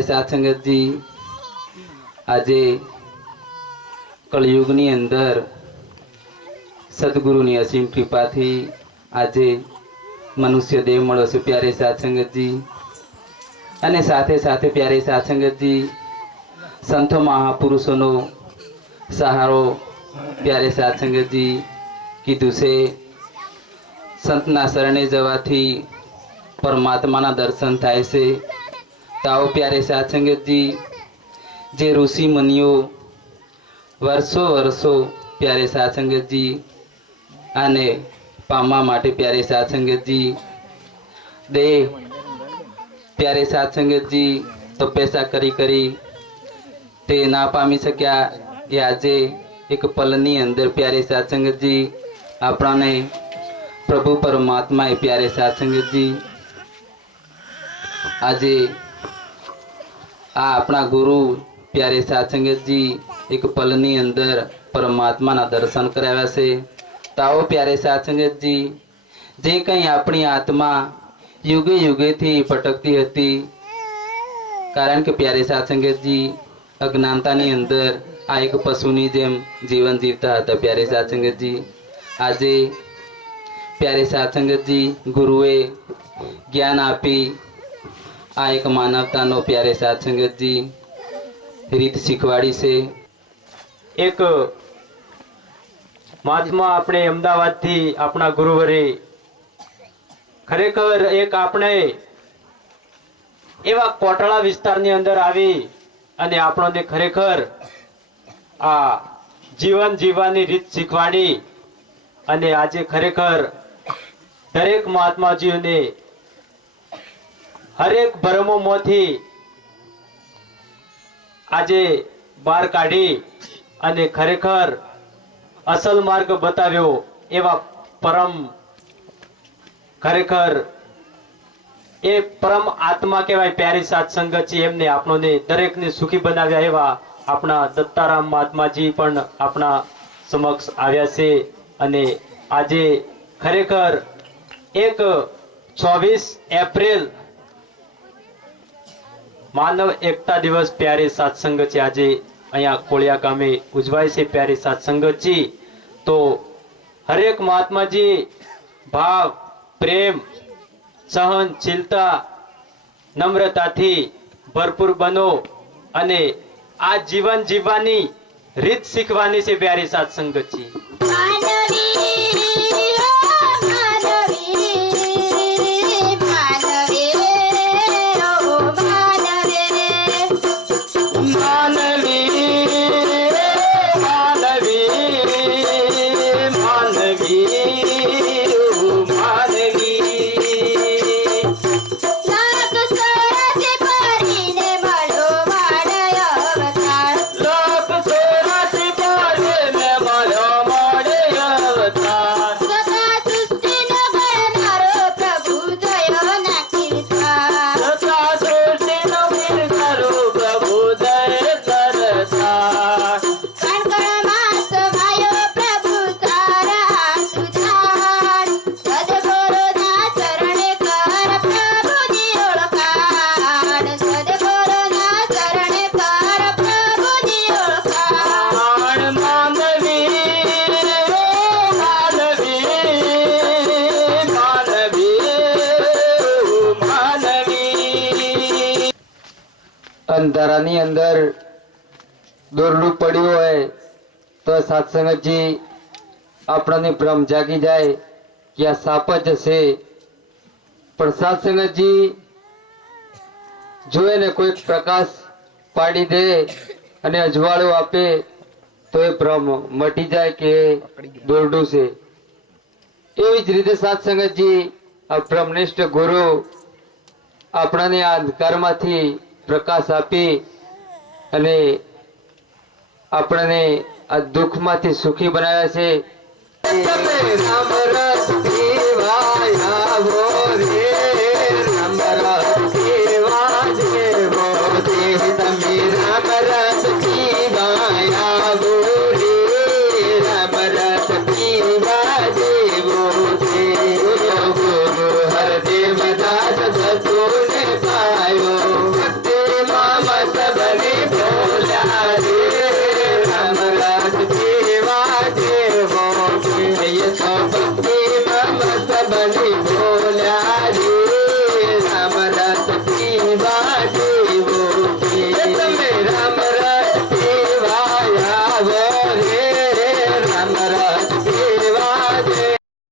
प्यारे साथ संगत जी, आज कलयुगनी अंदर सद्गुरुनी असीम कृपाथी आज मनुष्य देव मळ्यो छे। प्यारे साथ संगत जी अने साथे साथे प्यारे साथ संगत जी संतो महापुरुषोनो सहारो प्यारे साथ संगत जी कीधुं छे संतना शरणे जवाथी परमात्माना दर्शन थाय छे। ताओ प्यारे साथ संगत जी जे ऋषि मुनिओ वर्षो वर्षो प्यारे साथ संगत जी आने पामवा माटे प्यारे साथ संगत जी दे प्यारे साथ संगत जी तपस्या करी करी ते ना पामी सक्या। ये आजे एक पलनी अंदर प्यारे साथ संगत जी आपणाने प्रभु परमात्मा ए प्यारे साथ संगत जी आजे आ अपना गुरु प्यारे साथ संगत जी एक पलनी अंदर परमात्मा ना दर्शन कराव्या छे। ताओ प्यारे साथ संगत जी जे कई अपनी आत्मा युगे युगे थी भटकती हती कारण के प्यारे साथ संगत जी अज्ञानता नी अंदर आ एक पशुनी जेम जीवन जीवता हता। प्यारे साथ संगत जी आजे प्यारे साथ संगत जी गुरुए ज्ञान आपी आ एक मानवता नो प्यारे साथ संगत जी रीत शीखवाड़ी से। एक महात्मा अपने अमदावाद थी अपना गुरुवरे खरेखर एक अपने एवा कोटड़ा विस्तारनी अंदर आवी अने आपणोने खरेखर आ जीवन जीववानी रीत शीखवाड़ी अने आजे खरेखर दरेक महात्माजीओने हरेक भरमोमांथी आजे बार काढी अने खरेखर असल मार्ग बताव्यो एवा परम खरेखर ए परम आत्मा कहेवाय प्यारी साथ संगत जी एमने आपणोने दरेकने सुखी बनाव्या एवा अपना दत्ताराम महात्माजी पण अपना समक्ष आव्या छे। अने आजे खरेखर एक 24 एप्रिल मानव एकता दिवस प्यारे साथ संगत जी आज अहिया कोळिया गामे उजवाय छे। प्यारे साथ संगत जी तो हरेक महात्मा जी भाव प्रेम सहनशीलता नम्रता थी भरपूर बनो अने आ जीवन जीववानी रीत शीखवानी छे। प्यारे साथ संगत जी अंधारानी अंदर દોરડું પડ્યું હોય તો સત્સંગજી આપણને ભ્રમ જાગી જાય કે આ સાપ જ છે, પણ સત્સંગજી જોએ ને કોઈ પ્રકાશ પાડી દે અને અજવાળો આપે તો એ ભ્રમ મટી જાય કે દોરડું છે। એવી જ રીતે સત્સંગજી આ બ્રહ્મનિષ્ઠ ગુરુ આપણાને આ અંધકારમાંથી પ્રકાશ આપી અને આપણને આ દુઃખમાંથી સુખી બનાવ્યા છે।